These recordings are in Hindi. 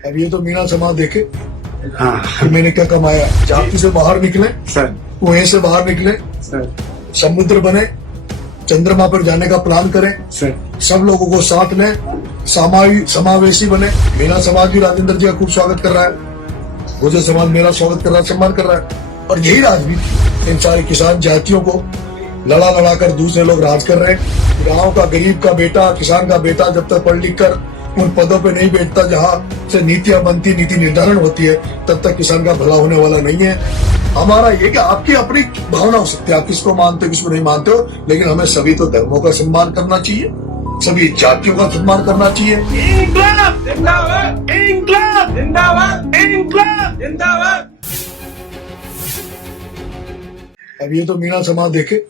अब ये तो मीना समाज देखे हाँ कि मैंने क्या कमाया। जाति से बाहर निकले सर, कुएं से बाहर निकले, सर, समुद्र बने, चंद्रमा पर जाने का प्लान करें, सर, सब लोगों को साथ लें, समावेशी बने। मीना समाज भी राजेंद्र जी का खूब स्वागत कर रहा है, गुर्जर समाज मेरा स्वागत कर रहा है, सम्मान कर रहा है। और यही राजनीति इन सारे किसान जातियों को लड़ा लड़ा कर दूसरे लोग राज कर रहे हैं। गांव का गरीब का बेटा, किसान का बेटा जब तक पढ़ लिख कर उन पदों पे नहीं बैठता जहां से नीतियां बनती, नीति निर्धारण होती है, तब तक किसान का भला होने वाला नहीं है। हमारा ये कि आपकी अपनी भावना हो सकती है, आप किसको मानते हो किसको नहीं मानते हो, लेकिन हमें सभी तो धर्मों का सम्मान करना चाहिए, सभी जातियों का सम्मान करना चाहिए। इंकलाब जिंदाबाद, इंकलाब जिंदाबाद, इंकलाब जिंदाबाद। अब ये तो मीना समाज देखे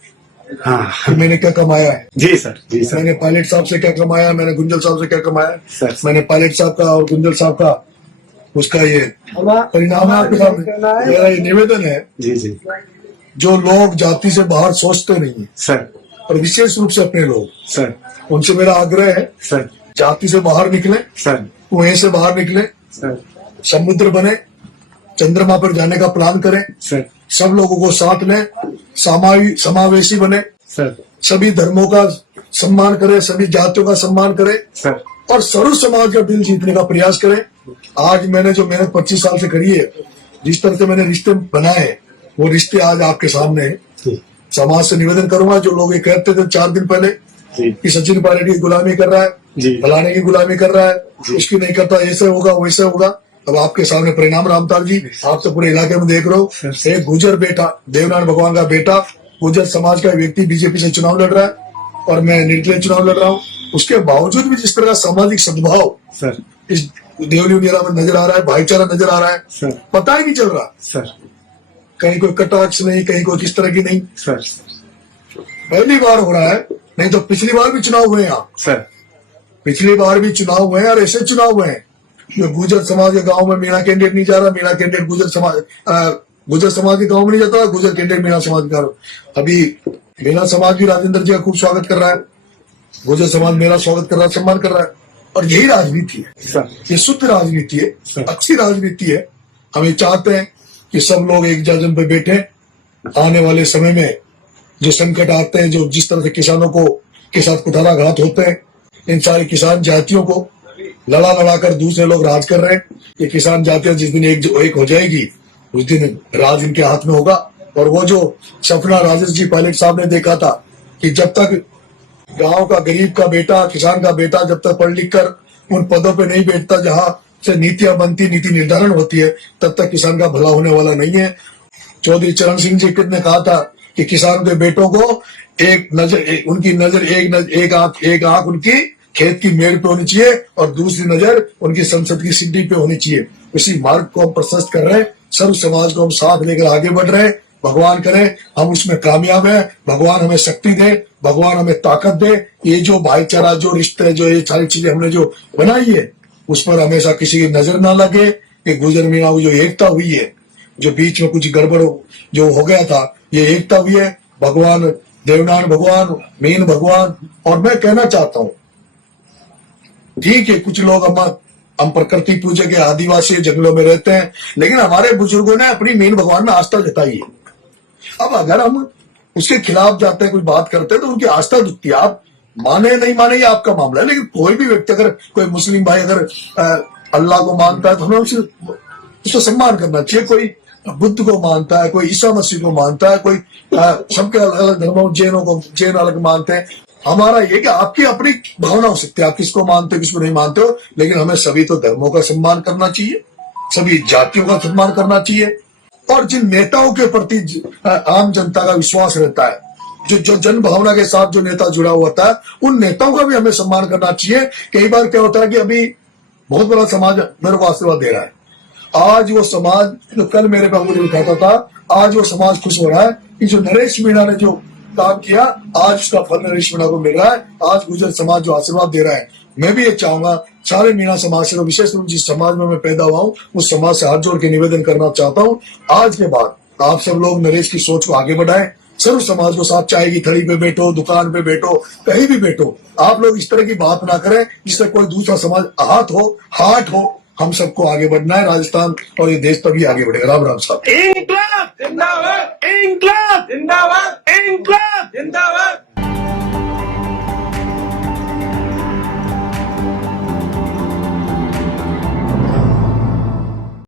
हाँ कि मैंने क्या कमाया है। जी सर, जी सर, मैंने पायलट साहब से क्या कमाया, मैंने गुंजल साहब से क्या कमाया। सर, मैंने पायलट साहब का और गुंजल साहब का उसका ये परिणाम है आपके सामने। मेरा ये निवेदन है, जी जी जो लोग जाति से बाहर सोचते नहीं है सर, और विशेष रूप से अपने लोग, सर, उनसे मेरा आग्रह है, सर, जाति से बाहर निकले, सर, कुएं से बाहर निकले, सर, समुद्र बने, चंद्रमा पर जाने का प्लान करें, सर, सब लोगों को साथ लें, समावेशी बने, सर, सभी धर्मों का सम्मान करें, सभी जातियों का सम्मान करें सर, और सर्व समाज का दिल जीतने का प्रयास करें। आज मैंने जो मेहनत 25 साल से करी है, जिस तरह से मैंने रिश्ते बनाए हैं, वो रिश्ते आज आपके सामने हैं। समाज से निवेदन करूंगा, जो लोग ये कहते थे 4 दिन पहले कि सचिन पायलट की गुलामी कर रहा है, फलाने की गुलामी कर रहा है, उसकी नहीं करता, ऐसे होगा वैसे होगा, अब आपके सामने परिणाम। रामताल जी, आप तो पूरे इलाके में देख रहे हो, एक गुजर बेटा, देवनारायण भगवान का बेटा, गुजर समाज का व्यक्ति बीजेपी से चुनाव लड़ रहा है और मैं निर्दलीय चुनाव लड़ रहा हूँ। उसके बावजूद भी जिस तरह का सामाजिक सद्भाव सर, इस देवली मेला में नजर आ रहा है, भाईचारा नजर आ रहा है, सर, पता ही नहीं चल रहा, सर, कहीं कोई कटाक्ष नहीं, कहीं कोई किस तरह की नहीं। सर, पहली बार हो रहा है, नहीं तो पिछली बार भी चुनाव हुए यहाँ, सर, पिछली बार भी चुनाव हुए हैं और ऐसे चुनाव हुए हैं जो गुजर समाज के गांव में मीणा कैंडिडेट नहीं जा रहा, मीणा कैंडिडेट गुजर समाज के गांव में नहीं जाता, गुजर कैंडिडेट मीणा समाज का। अभी मीणा समाज भी राजेंद्र जी का खूब स्वागत कर रहा है, गुजर समाज मेरा स्वागत कर रहा है, सम्मान कर रहा है। और यही राजनीति है, सर, ये शुद्ध राजनीति है, सर, अच्छी राजनीति है। हम ये चाहते हैं कि सब लोग एक जगह पे बैठे, आने वाले समय में जो संकट आते हैं, जो जिस तरह से किसानों को के साथ कुठाराघात होते हैं, इन सारी किसान जातियों को लड़ा लड़ा कर दूसरे लोग राज कर रहे हैं। ये किसान जातियां जिस दिन एक हो जाएगी, उस दिन राज इनके हाथ में होगा। और वो जो सपना राजेश जी पायलट साहब ने देखा था कि जब तक गांव का गरीब का बेटा, किसान का बेटा जब तक पढ़ लिख कर उन पदों पे नहीं बैठता जहां से नीतियां बनती, नीति निर्धारण होती है, तब तक किसान का भला होने वाला नहीं है। चौधरी चरण सिंह जी ने कहा था कि किसान के बेटों को उनकी नजर एक आंख उनकी खेत की मेड़ पे होनी चाहिए और दूसरी नजर उनकी संसद की सीढ़ी पे होनी चाहिए। इसी मार्ग को हम प्रशस्त कर रहे हैं, सर्व समाज को हम साथ लेकर आगे बढ़ रहे हैं। भगवान करे हम उसमें कामयाब है, भगवान हमें शक्ति दे, भगवान हमें ताकत दे। ये जो भाईचारा, जो रिश्ते, जो ये सारी चीजें हमने जो बनाई है, उस पर हमेशा किसी की नजर ना लगे कि गुजर मीणा जो एकता हुई है, जो बीच में कुछ गड़बड़ जो हो गया था, ये एकता हुई है। भगवान देवनारायण भगवान, मीन भगवान। और मैं कहना चाहता हूँ, ठीक है कुछ लोग हम प्रकृति पूजे के आदिवासी जंगलों में रहते हैं, लेकिन हमारे बुजुर्गों ने अपनी मीन भगवान में आस्था जताई है। अब अगर हम उसके खिलाफ जाते हैं, कुछ बात करते हैं, तो उनकी आस्था दुखती है। आप माने नहीं माने ये आपका मामला है, लेकिन कोई भी व्यक्ति, अगर कोई मुस्लिम भाई अगर अल्लाह को मानता है तो हमें उसको सम्मान करना चाहिए। कोई बुद्ध को मानता है, कोई ईसा मसीह को मानता है, कोई सबके अलग अलग धर्मों, जैन अलग मानते हैं। हमारा ये कि आपकी अपनी भावना हो सकती है, आप किसको मानते हो किसको नहीं मानते हो, लेकिन हमें सभी तो धर्मों का सम्मान करना चाहिए, सभी जातियों का सम्मान करना चाहिए। और जिन नेताओं के प्रति आम जनता का विश्वास रहता है, जो जन भावना के साथ जो नेता जुड़ा हुआ था, उन नेताओं का भी हमें सम्मान करना चाहिए। कई बार क्या होता है कि अभी बहुत बड़ा समाज मेरे को आशीर्वाद दे रहा है, आज वो समाज जो कल मेरे पे अंगुली उठाता था, आज वो समाज खुश हो रहा है कि जो नरेश मीणा ने जो काम किया, आज उसका फल नरेश मीणा को मिल रहा है। आज गुजर समाज जो आशीर्वाद दे रहा है, मैं भी ये चाहूंगा सारे मीणा समाज से, विशेष रूप जिस समाज में मैं पैदा हुआ हूँ, उस समाज से हाथ जोड़ के निवेदन करना चाहता हूँ, आज के बाद आप सब लोग नरेश की सोच को आगे बढ़ाएं। सर्व समाज को साथ, चाय की थड़ी पे बैठो, दुकान पे बैठो, कहीं भी बैठो, आप लोग इस तरह की बात ना करें जिससे कोई दूसरा समाज आहत हो, हाट हो। हम सबको आगे बढ़ना है, राजस्थान और ये देश तभी आगे बढ़ेगा। राम राम साहब। इंकलाब जिंदाबाद, इंकलाब जिंदाबाद, इंकलाब